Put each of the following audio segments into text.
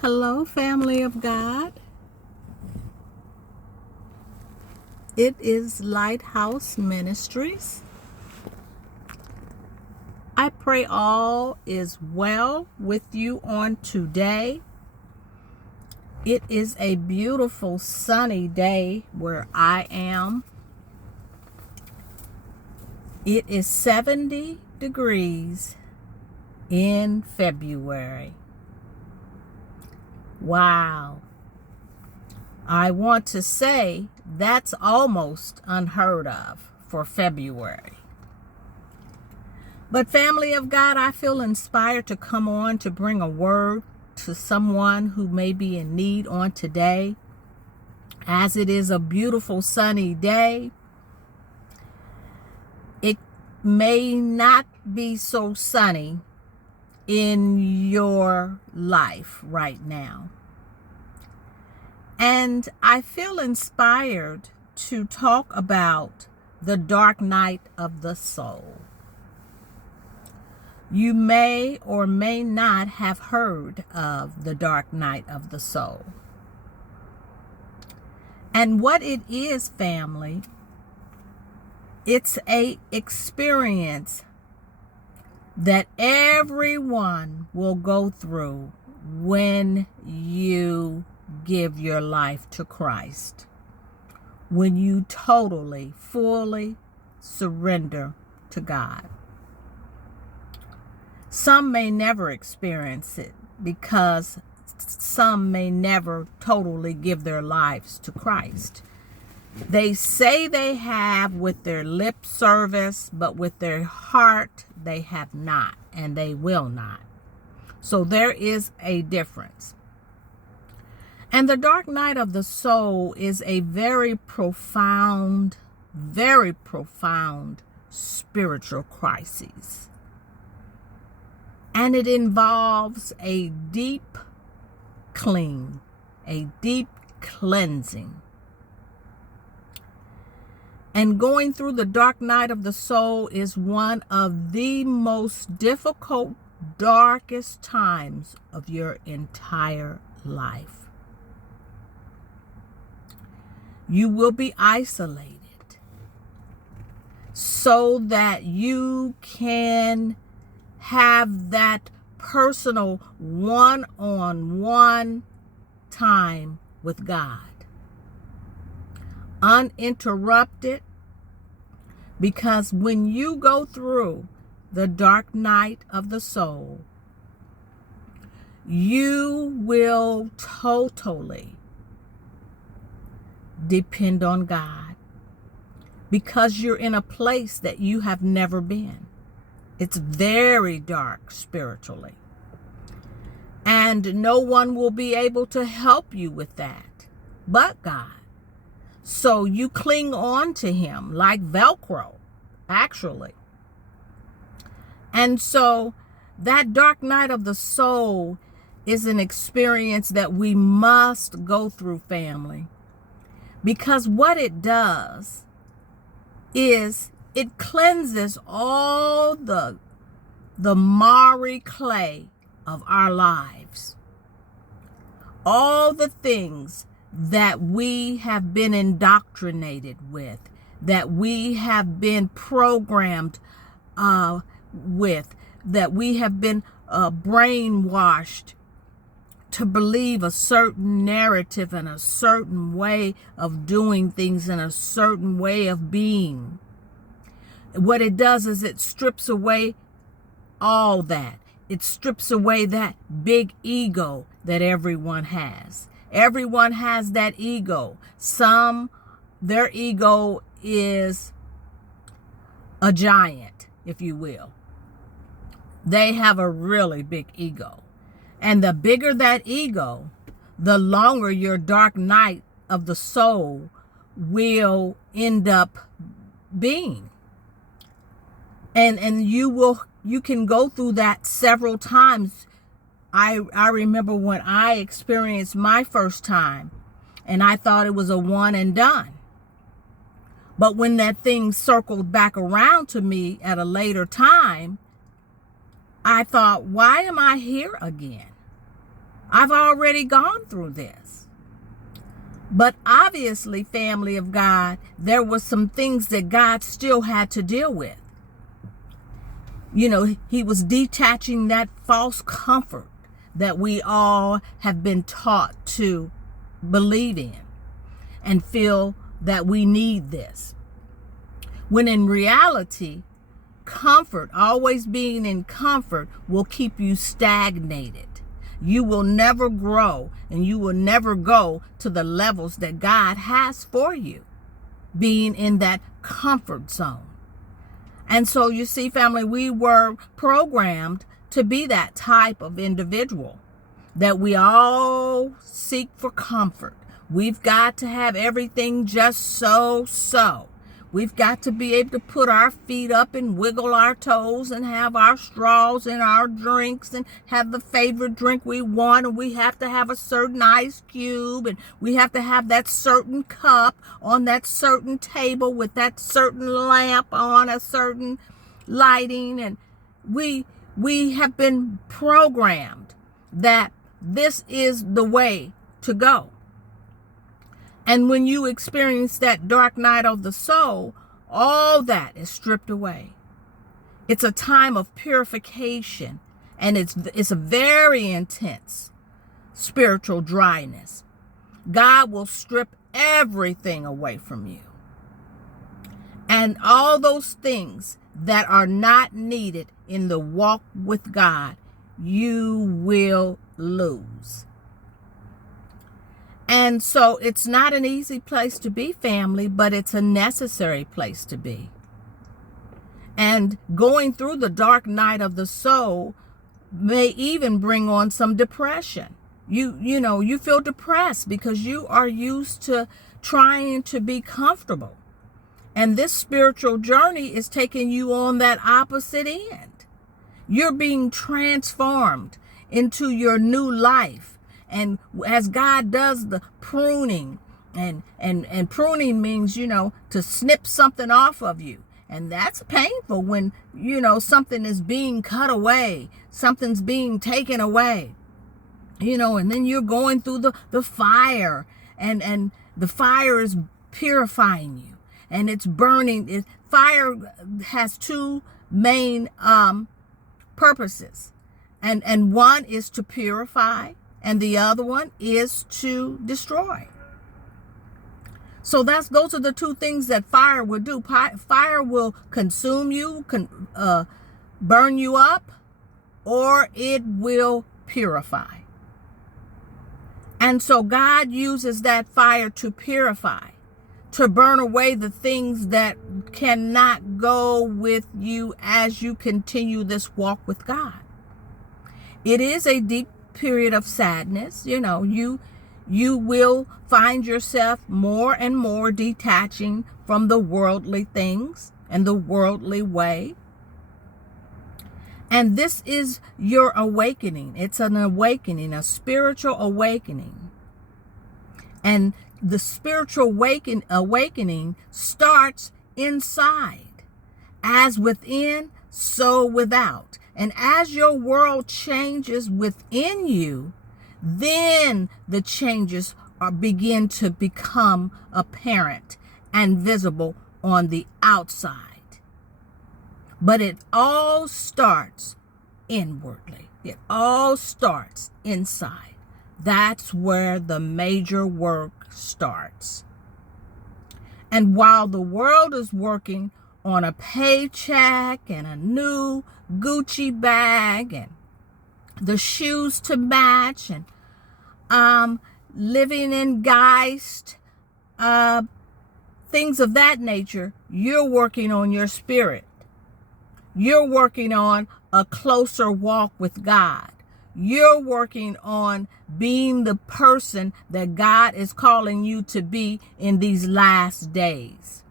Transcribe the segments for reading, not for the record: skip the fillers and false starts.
Hello, family of God. It is Lighthouse Ministries. I pray all is well with you on today. It is a beautiful sunny day where I am. It is 70 degrees in February. Wow. I want to say that's almost unheard of for February. But family of God, I feel inspired to come on to bring a word to someone who may be in need on today. As it is a beautiful sunny day, it may not be so sunny in your life right now. And I feel inspired to talk about the dark night of the soul. You may or may not have heard of the dark night of the soul. And what it is, family, it's an experience that everyone will go through when you give your life to Christ, when you totally, fully surrender to God. Some may never experience it because some may never totally give their lives to Christ. They say they have with their lip service, but with their heart they have not, and they will not. So there is a difference. And the dark night of the soul is a very profound spiritual crisis. And it involves a deep clean, a deep cleansing. And going through the dark night of the soul is one of the most difficult, darkest times of your entire life. You will be isolated so that you can have that personal one-on-one time with God. Uninterrupted, because when you go through the dark night of the soul, you will totally depend on God because you're in a place that you have never been. It's very dark spiritually. And no one will be able to help you with that but God. So you cling on to him like Velcro, actually. And so that dark night of the soul is an experience that we must go through, family. Because what it does is it cleanses all the miry clay of our lives. All the things that we have been indoctrinated with, that we have been programmed with, that we have been brainwashed to believe a certain narrative and a certain way of doing things and a certain way of being. What it does is it strips away all that. It strips away that big ego that everyone has. Everyone has that ego. Some, their ego is a giant, if you will. They have a really big ego. And the bigger that ego, the longer your dark night of the soul will end up being. And you can go through that several times. I remember when I experienced my first time and I thought it was a one and done. But when that thing circled back around to me at a later time, I thought, why am I here again? I've already gone through this. But obviously, family of God, there were some things that God still had to deal with. You know, he was detaching that false comfort that we all have been taught to believe in and feel that we need this. When in reality, comfort, always being in comfort, will keep you stagnated. You will never grow and you will never go to the levels that God has for you, being in that comfort zone. And so you see, family, we were programmed to be that type of individual, that we all seek for comfort. We've got to have everything just so. We've got to be able to put our feet up and wiggle our toes and have our straws in our drinks and have the favorite drink we want. And we have to have a certain ice cube, and we have to have that certain cup on that certain table with that certain lamp on a certain lighting. And we have been programmed that this is the way to go. And when you experience that dark night of the soul, all that is stripped away. It's a time of purification, and it's a very intense spiritual dryness. God will strip everything away from you. And all those things that are not needed in the walk with God, you will lose. And so it's not an easy place to be, family, but it's a necessary place to be. And going through the dark night of the soul may even bring on some depression. You feel depressed because you are used to trying to be comfortable. And this spiritual journey is taking you on that opposite end. You're being transformed into your new life. And as God does the pruning, and pruning means, to snip something off of you. And that's painful when, something is being cut away, something's being taken away, and then you're going through the fire, and the fire is purifying you, and it's burning. Fire has two main purposes, and one is to purify, and the other one is to destroy. So those are the two things that fire will do. Fire will consume you, burn you up, or it will purify. And so God uses that fire to purify, to burn away the things that cannot go with you as you continue this walk with God. It is a deep period of sadness. You will find yourself more and more detaching from the worldly things and the worldly way. And this is your awakening. It's an awakening, a spiritual awakening. And the spiritual awakening starts inside. As within, so without. And as your world changes within you, then the changes begin to become apparent and visible on the outside. But it all starts inwardly. It all starts inside. That's where the major work starts. And while the world is working on a paycheck and a new Gucci bag and the shoes to match and living in Geist, things of that nature, you're working on your spirit. You're working on a closer walk with God. You're working on being the person that God is calling you to be in these last days.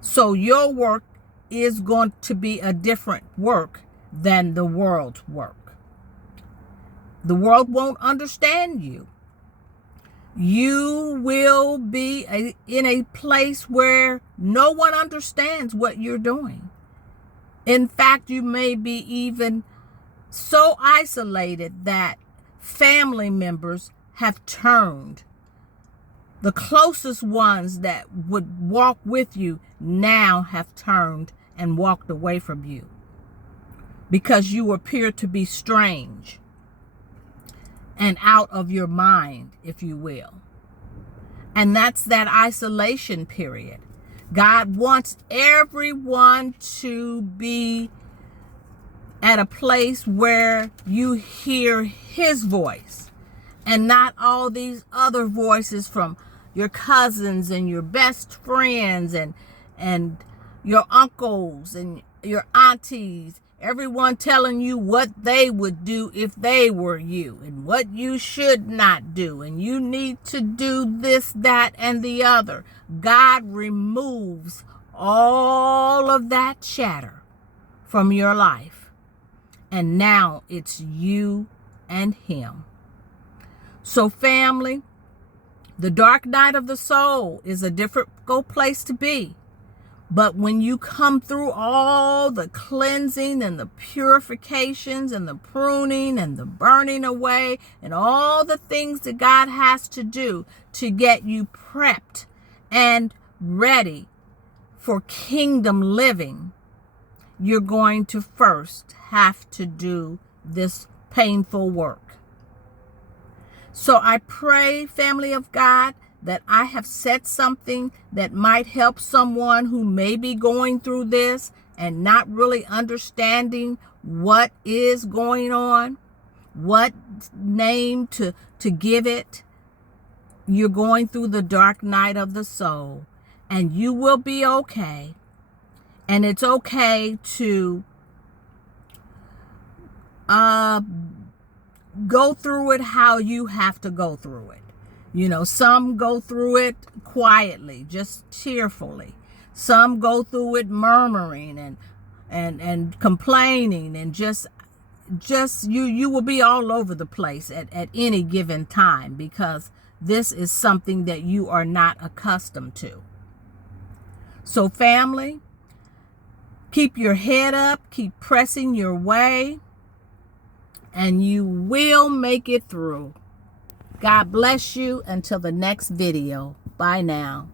So your work is going to be a different work than the world's work. The world won't understand you. You will be in a place where no one understands what you're doing. In fact, you may be even so isolated that family members have turned. The closest ones that would walk with you now have turned and walked away from you because you appear to be strange and out of your mind, if you will. And that's that isolation period. God wants everyone to be at a place where you hear his voice and not all these other voices from your cousins and your best friends and your uncles and your aunties, everyone telling you what they would do if they were you and what you should not do, and you need to do this, that, and the other. God removes all of that chatter from your life, and now it's you and him. So family, the dark night of the soul is a difficult place to be. But when you come through all the cleansing and the purifications and the pruning and the burning away and all the things that God has to do to get you prepped and ready for kingdom living, you're going to first have to do this painful work. So I pray, family of God, that I have said something that might help someone who may be going through this and not really understanding what is going on, what name to give it. You're going through the dark night of the soul, and you will be okay. And it's okay to go through it how you have to go through it. You know, some go through it quietly, just cheerfully. Some go through it murmuring and complaining, and just you will be all over the place at any given time, because this is something that you are not accustomed to. So family, keep your head up, keep pressing your way, and you will make it through. God bless you until the next video. Bye now.